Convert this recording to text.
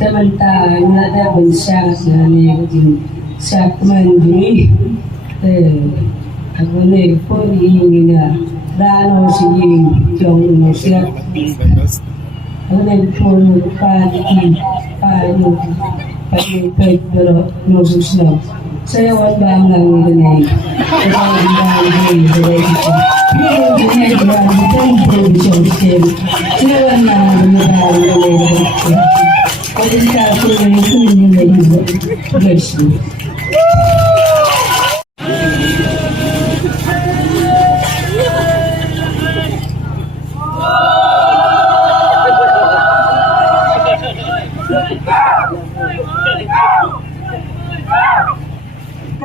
Samantalang nadaban siya sa naging sa kumandumi. Ako na po hihingi na rano sige yung siya. Ako na po pati paano pati pero nususno. Sayawan ba ang lang ganay? Ito ang dahil direkta. Hindi ganay ba ang production system? Sayawan na ang dahil ganay. Pagkita ko yung hindi na yung version.